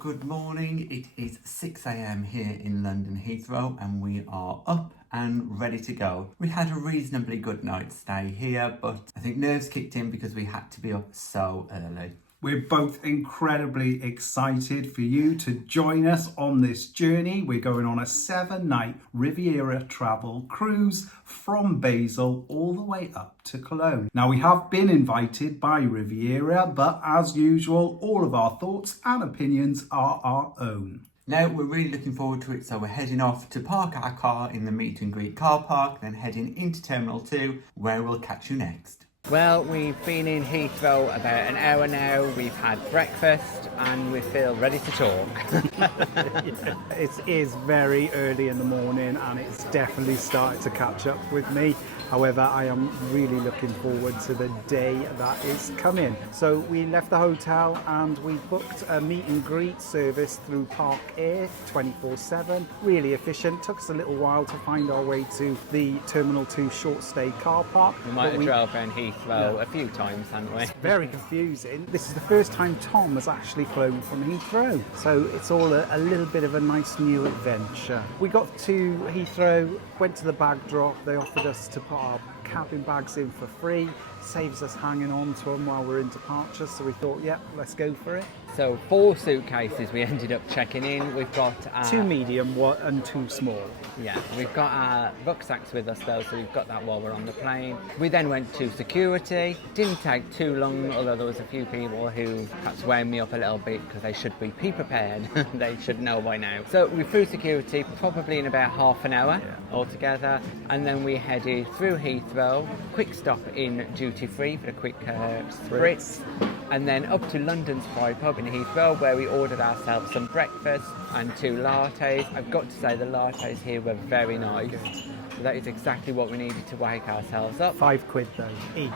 good morning. It is 6 a.m. here in London Heathrow and we are up and ready to go. We had a reasonably good night's stay here, but I think nerves kicked in because we had to be up so early. We're both incredibly excited for you to join us on this journey. We're going on a 7-night Riviera Travel Cruise from Basel all the way up to Cologne. Now, we have been invited by Riviera, but as usual, all of our thoughts and opinions are our own. Now, we're really looking forward to it, so we're heading off to park our car in the meet and greet car park, then heading into Terminal 2, where we'll catch you next. Well, we've been in Heathrow about an hour now, we've had breakfast and we feel ready to talk. It is very early in the morning and it's definitely started to catch up with me. However, I am really looking forward to the day that is coming. So we left the hotel and we booked a meet and greet service through Park Air 24/7. Really efficient. Took us a little while to find our way to the Terminal 2 short stay car park. We might have drove around Heathrow a few times, haven't we? It's very confusing. This is the first time Tom has actually flown from Heathrow. So it's all a little bit of a nice new adventure. We got to Heathrow, went to the bag drop. They offered us to put our cabin bags in for free. Saves us hanging on to them while we're in departure. So we thought, yep, let's go for it. So 4 suitcases we ended up checking in. We've got 2 medium and 2 small. Yeah, we've got our rucksacks with us though, so we've got that while we're on the plane. We then went to security. Didn't take too long, although there was a few people who perhaps wound me up a little bit because they should be prepared. They should know by now. So we flew security probably in about half an hour altogether, and then we headed through Heathrow, quick stop in duty free for a quick spritz, and then up to London's Pride pub in Heathrow, where we ordered ourselves some breakfast and 2 lattes. I've got to say the lattes here were very nice. So that is exactly what we needed to wake ourselves up. £5 though, each.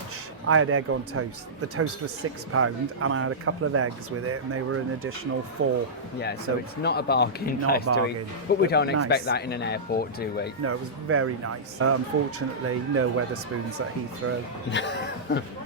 I had egg on toast. The toast was £6 and I had a couple of eggs with it and they were an additional 4. Yeah, so it's not a bargain Not a place to eat. bargain, But we but don't nice. expect that in an airport, do we? No, it was very nice. Unfortunately, no Weatherspoons at Heathrow.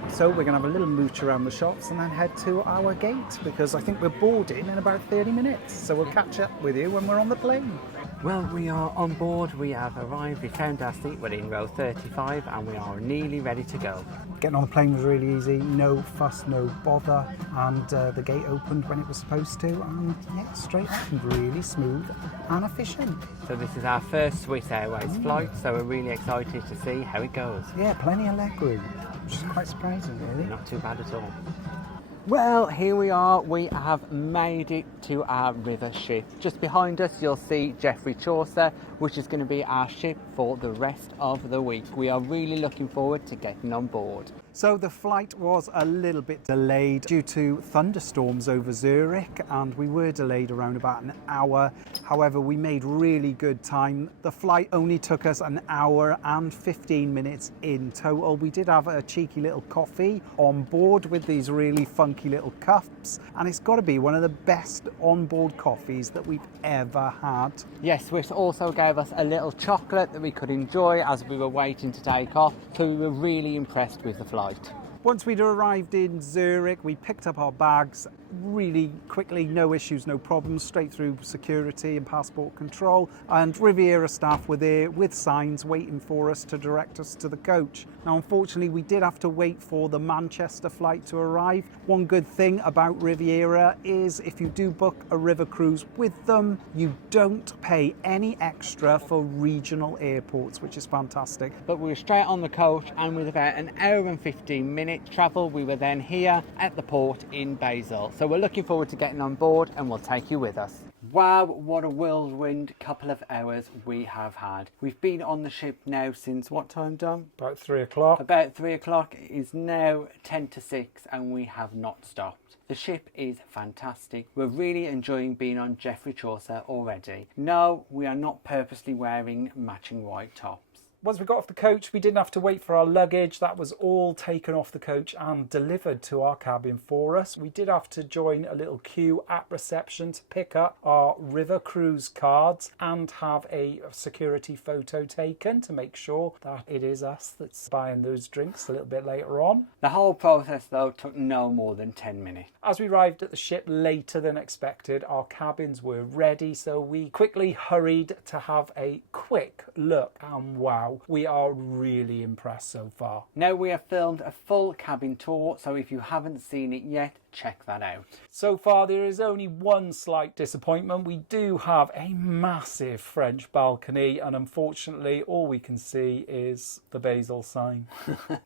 So we're going to have a little mooch around the shops and then head to our gate because I think we're boarding in about 30 minutes. So we'll catch up with you when we're on the plane. Well, we are on board, we have arrived, we found our seat, we're in row 35 and we are nearly ready to go. Getting on the plane was really easy, no fuss, no bother, and the gate opened when it was supposed to, and yeah, straight on, really smooth and efficient. So this is our first Swiss Airways flight, so we're really excited to see how it goes. Yeah, plenty of leg room, which is quite surprising really. Not too bad at all. Well, here we are, we have made it to our river ship. Just behind us you'll see Geoffrey Chaucer, which is going to be our ship for the rest of the week. We are really looking forward to getting on board. So the flight was a little bit delayed due to thunderstorms over Zurich, and we were delayed around about an hour. However, we made really good time. The flight only took us an hour and 15 minutes in total. We did have a cheeky little coffee on board with these really funky little cups, and it's got to be one of the best onboard coffees that we've ever had. Yes, Swiss also gave us a little chocolate that we could enjoy as we were waiting to take off, so we were really impressed with the flight. Once we'd arrived in Zurich, we picked up our bags really quickly, no issues, no problems, straight through security and passport control, and Riviera staff were there with signs waiting for us to direct us to the coach. Now, unfortunately, we did have to wait for the Manchester flight to arrive. One good thing about Riviera is if you do book a river cruise with them, you don't pay any extra for regional airports, which is fantastic. But we were straight on the coach, and with about an hour and 15 minute travel, we were then here at the port in Basel. So we're looking forward to getting on board and we'll take you with us. Wow, what a whirlwind couple of hours we have had. We've been on the ship now since what time, Dom? About 3 o'clock. About 3 o'clock. It is now 10 to 6 and we have not stopped. The ship is fantastic. We're really enjoying being on Geoffrey Chaucer already. No, we are not purposely wearing matching white tops. Once we got off the coach, we didn't have to wait for our luggage. That was all taken off the coach and delivered to our cabin for us. We did have to join a little queue at reception to pick up our River Cruise cards and have a security photo taken to make sure that it is us that's buying those drinks a little bit later on. The whole process, though, took no more than 10 minutes. As we arrived at the ship later than expected, our cabins were ready, so we quickly hurried to have a quick look, and wow, we are really impressed so far. Now we have filmed a full cabin tour, so if you haven't seen it yet, check that out. So far there is only one slight disappointment. We do have a massive French balcony, and unfortunately all we can see is the Basel sign.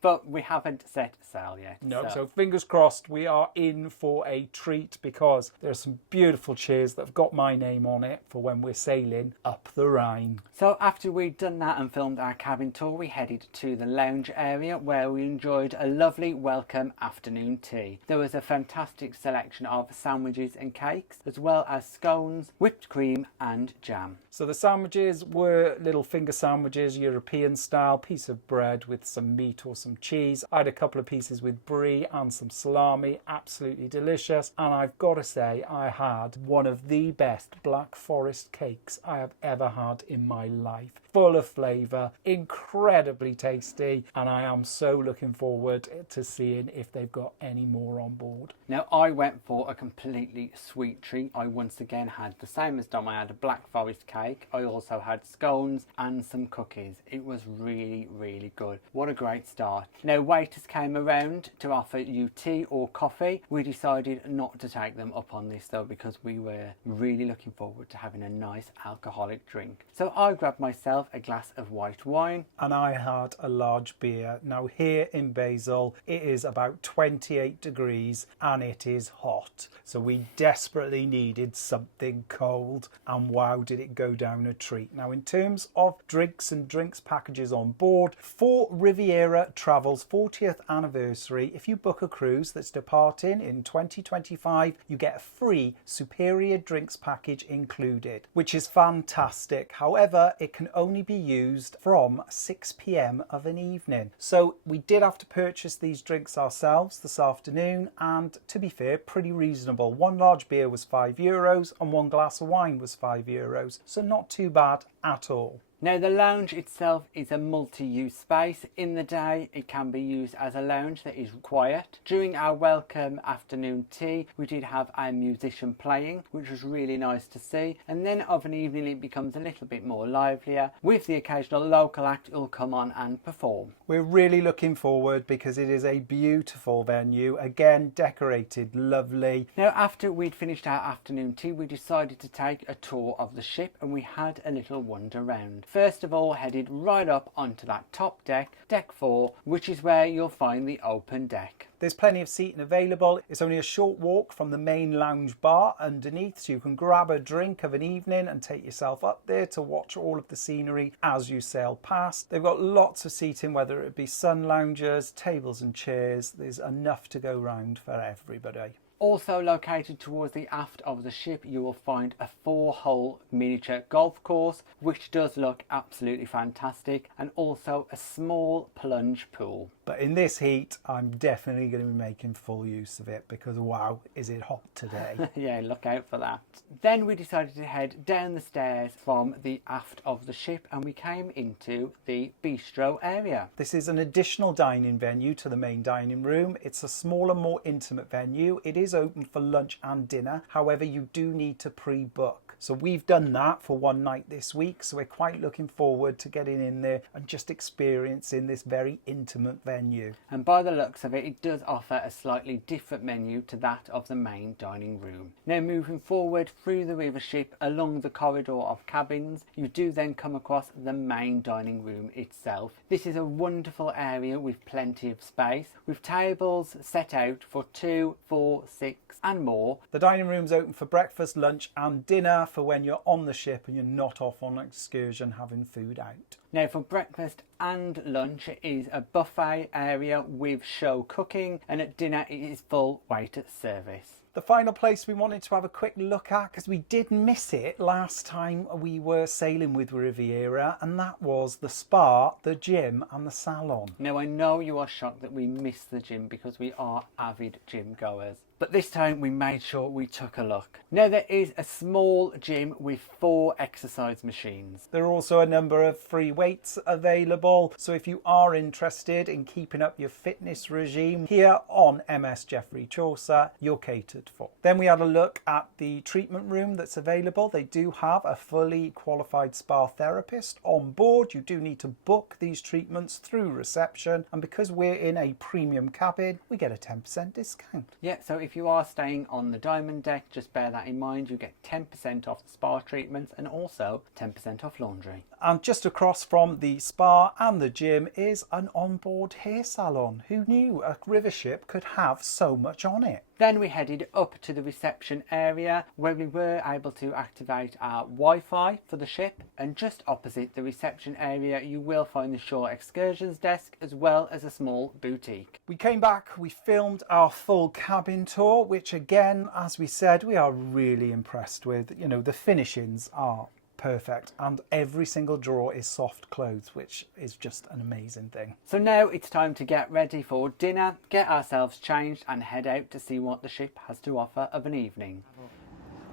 But we haven't set sail yet. No, so fingers crossed we are in for a treat, because there's some beautiful chairs that have got my name on it for when we're sailing up the Rhine. So after we'd done that and filmed our cabin tour, we headed to the lounge area where we enjoyed a lovely welcome afternoon tea. There was a fantastic selection of sandwiches and cakes, as well as scones, whipped cream and jam. So the sandwiches were little finger sandwiches, European style, piece of bread with some meat or some cheese. I had a couple of pieces with brie and some salami, absolutely delicious. And I've got to say, I had one of the best Black Forest cakes I have ever had in my life. Full of flavour, incredibly tasty, and I am so looking forward to seeing if they've got any more on board. Now I went for a completely sweet treat. I once again had the same as Dom. I had a Black Forest cake. I also had scones and some cookies. It was really, really good. What a great start. Now waiters came around to offer you tea or coffee. We decided not to take them up on this though, because we were really looking forward to having a nice alcoholic drink. So I grabbed myself a glass of white wine. And I had a large beer. Now here in Basel, it is about 28 degrees and it is hot. So we desperately needed something cold, and wow, did it go down a treat. Now in terms of drinks and drinks packages on board, for Riviera Travel's 40th anniversary, if you book a cruise that's departing in 2025, you get a free superior drinks package included, which is fantastic. However, it can only be used from 6 p.m. of an evening. So we did have to purchase these drinks ourselves this afternoon, and to be fair, pretty reasonable. One large beer was €5 and one glass of wine was €5, so not too bad at all. Now the lounge itself is a multi-use space. In the day it can be used as a lounge that is quiet. During our welcome afternoon tea we did have a musician playing, which was really nice to see, and then of an evening it becomes a little bit more livelier with the occasional local act who'll come on and perform. We're really looking forward because it is a beautiful venue, again decorated lovely. Now after we'd finished our afternoon tea we decided to take a tour of the ship, and we had a little wander round. First of all, headed right up onto that top deck, deck 4, which is where you'll find the open deck. There's plenty of seating available. It's only a short walk from the main lounge bar underneath, so you can grab a drink of an evening and take yourself up there to watch all of the scenery as you sail past. They've got lots of seating, whether it be sun loungers, tables and chairs. There's enough to go round for everybody. Also located towards the aft of the ship you will find a 4-hole miniature golf course, which does look absolutely fantastic, and also a small plunge pool. But in this heat I'm definitely going to be making full use of it, because wow, is it hot today. Yeah, look out for that. Then we decided to head down the stairs from the aft of the ship, and we came into the bistro area. This is an additional dining venue to the main dining room. It's a smaller, more intimate venue. It is open for lunch and dinner. However, you do need to pre-book. So we've done that for one night this week. So we're quite looking forward to getting in there and just experiencing this very intimate venue. And by the looks of it, it does offer a slightly different menu to that of the main dining room. Now moving forward through the river ship along the corridor of cabins, you do then come across the main dining room itself. This is a wonderful area with plenty of space, with tables set out for 2, 4, 6 and more. The dining room's open for breakfast, lunch and dinner for when you're on the ship and you're not off on an excursion having food out. Now for breakfast and lunch it is a buffet area with show cooking, and at dinner it is full waiter service. The final place we wanted to have a quick look at, because we did miss it last time we were sailing with Riviera, and that was the spa, the gym and the salon. Now I know you are shocked that we missed the gym because we are avid gym goers, but this time we made sure we took a look. Now there is a small gym with 4 exercise machines. There are also a number of free weights available, so if you are interested in keeping up your fitness regime here on MS Geoffrey Chaucer, you're catered for. Then we had a look at the treatment room that's available. They do have a fully qualified spa therapist on board. You do need to book these treatments through reception, and because we're in a premium cabin, we get a 10% discount. Yeah, so if you are staying on the diamond deck, just bear that in mind. You get 10% off the spa treatments and also 10% off laundry. And just across from the spa and the gym is an onboard hair salon. Who knew a river ship could have so much on it? Then we headed up to the reception area where we were able to activate our Wi-Fi for the ship, and just opposite the reception area you will find the shore excursions desk as well as a small boutique. We came back, we filmed our full cabin tour, which again, as we said, we are really impressed with. You know, the finishings are perfect and every single drawer is soft clothes, which is just an amazing thing. So now it's time to get ready for dinner, get ourselves changed and head out to see what the ship has to offer of an evening.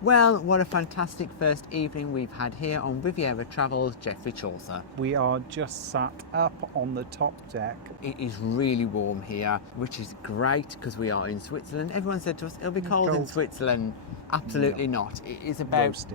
Well, what a fantastic first evening we've had here on Riviera Travel's Geoffrey Chaucer. We are just sat up on the top deck. It is really warm here, which is great because we are in Switzerland. Everyone said to us it'll be cold in Switzerland. Absolutely not. It is about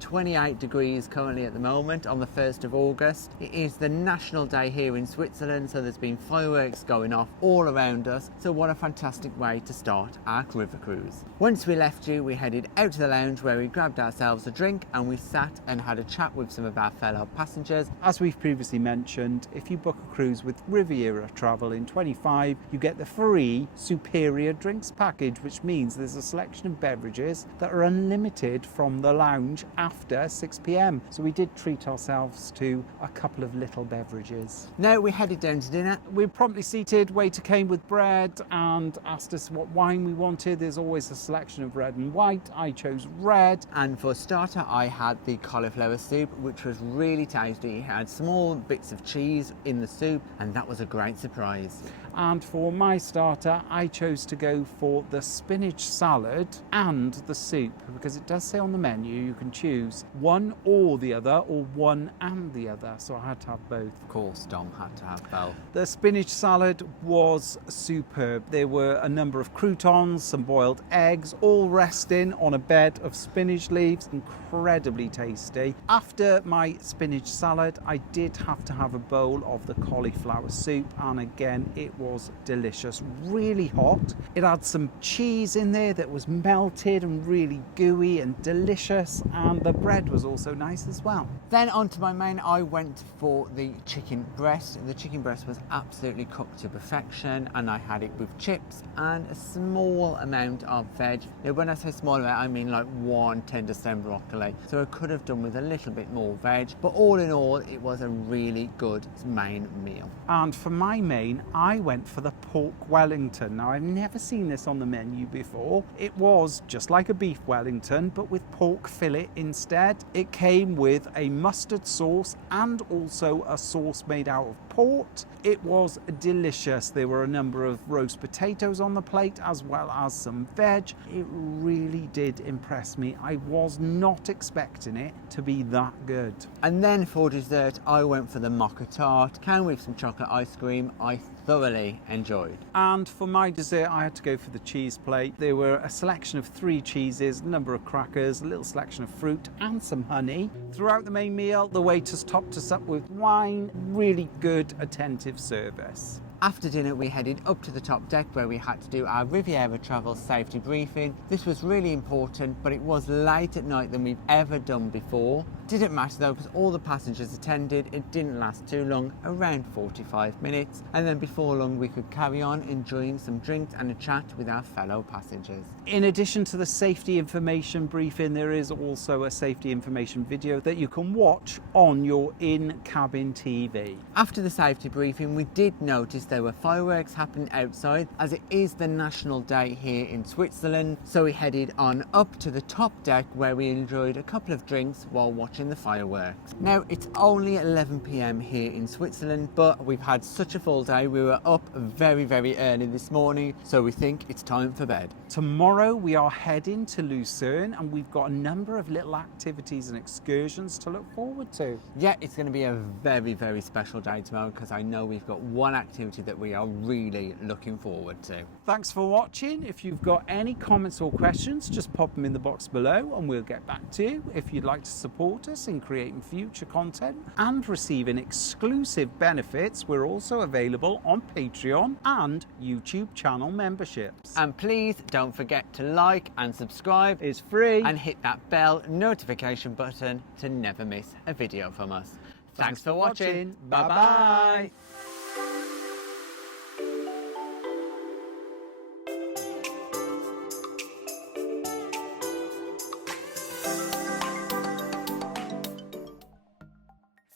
28 degrees currently at the moment on the 1st of August. It is the national day here in Switzerland, so there's been fireworks going off all around us. So what a fantastic way to start our river cruise. Once we left you, we headed out to the lounge where we grabbed ourselves a drink and we sat and had a chat with some of our fellow passengers. As we've previously mentioned, if you book a cruise with Riviera Travel in 25, you get the free superior drinks package, which means there's a selection of beverages that are unlimited from the lounge after 6 p.m. So we did treat ourselves to a couple of little beverages. Now we headed down to dinner. We were promptly seated, waiter came with bread and asked us what wine we wanted. There's always a selection of red and white. I chose red. And for a starter I had the cauliflower soup, which was really tasty. It had small bits of cheese in the soup and that was a great surprise. And for my starter, I chose to go for the spinach salad and the soup, because it does say on the menu you can choose one or the other, or one and the other, so I had to have both. Of course, Dom had to have both. The spinach salad was superb. There were a number of croutons, some boiled eggs, all resting on a bed of spinach leaves. Incredibly tasty. After my spinach salad, I did have to have a bowl of the cauliflower soup, and again, it was delicious. Really hot. It had some cheese in there that was melted and really gooey and delicious, and the bread was also nice as well. Then on to my main, I went for the chicken breast. The chicken breast was absolutely cooked to perfection, and I had it with chips and a small amount of veg. Now when I say small amount, I mean like one tender stem broccoli, so I could have done with a little bit more veg, but all in all it was a really good main meal. And for my main, I went for the pork Wellington. Now I've never seen this on the menu before. It was just like a beef Wellington but with pork fillet instead. It came with a mustard sauce and also a sauce made out of port. It was delicious. There were a number of roast potatoes on the plate as well as some veg. It really did impress me. I was not expecting it to be that good. And then for dessert I went for the mocha tart, came with some chocolate ice cream. I thoroughly enjoyed. And for my dessert I had to go for the cheese plate. There were a selection of 3 cheeses, a number of crackers, a little selection of fruit and some honey. Throughout the main meal the waiters topped us up with wine. Really good attentive service. After dinner we headed up to the top deck where we had to do our Riviera Travel safety briefing. This was really important, but it was late at night than we've ever done before. Didn't matter though, because all the passengers attended. It didn't last too long, around 45 minutes, and then before long we could carry on enjoying some drinks and a chat with our fellow passengers. In addition to the safety information briefing, there is also a safety information video that you can watch on your in-cabin TV. After the safety briefing, we did notice there were fireworks happening outside, as it is the National Day here in Switzerland, so we headed on up to the top deck where we enjoyed a couple of drinks while watching the fireworks. Now, it's only 11 p.m. here in Switzerland, but we've had such a full day. We were up very early this morning, so we think it's time for bed. Tomorrow we are heading to Lucerne, and we've got a number of little activities and excursions to look forward to. Yeah, it's going to be a very special day tomorrow, because I know we've got one activity that we are really looking forward to. Thanks for watching. If you've got any comments or questions, just pop them in the box below and we'll get back to you. If you'd like to support us in creating future content and receiving exclusive benefits, we're also available on Patreon and YouTube channel memberships. And please don't forget to like and subscribe. It's free. And hit that bell notification button to never miss a video from us. Thanks for watching. Bye bye.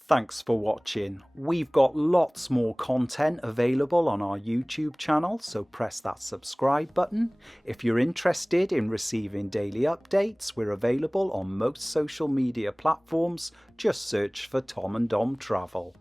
Thanks for watching. We've got lots more content available on our YouTube channel, so press that subscribe button. If you're interested in receiving daily updates, we're available on most social media platforms. Just search for Tom and Dom Travel.